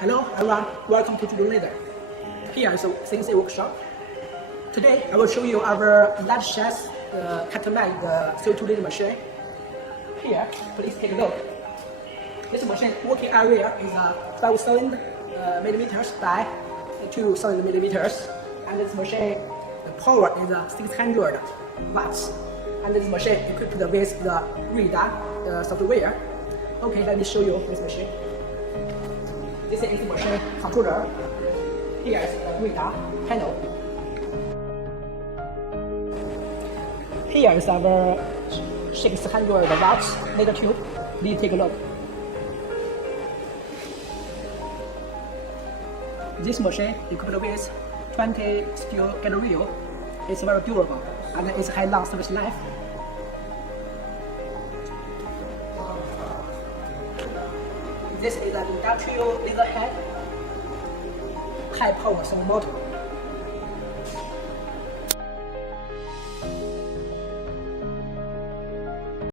Hello everyone, welcome to JULONG Laser. Here is a CNC workshop. Today I will show you our large size customized CO2 laser machine. Here, please take a look. This machine working area is 5000 millimeters by 2000 millimeters, and this machine the power is 600 watts. And this machine equipped with the radar software. Okay, let me show you this machine. This is the machine controller. Here is the radar panel. Here is our 600 watts laser tube. Please take a look. This machine equipped with 20 steel guide rail. It's very durable and it's high long service life. This is an industrial laser head, high power servo motor.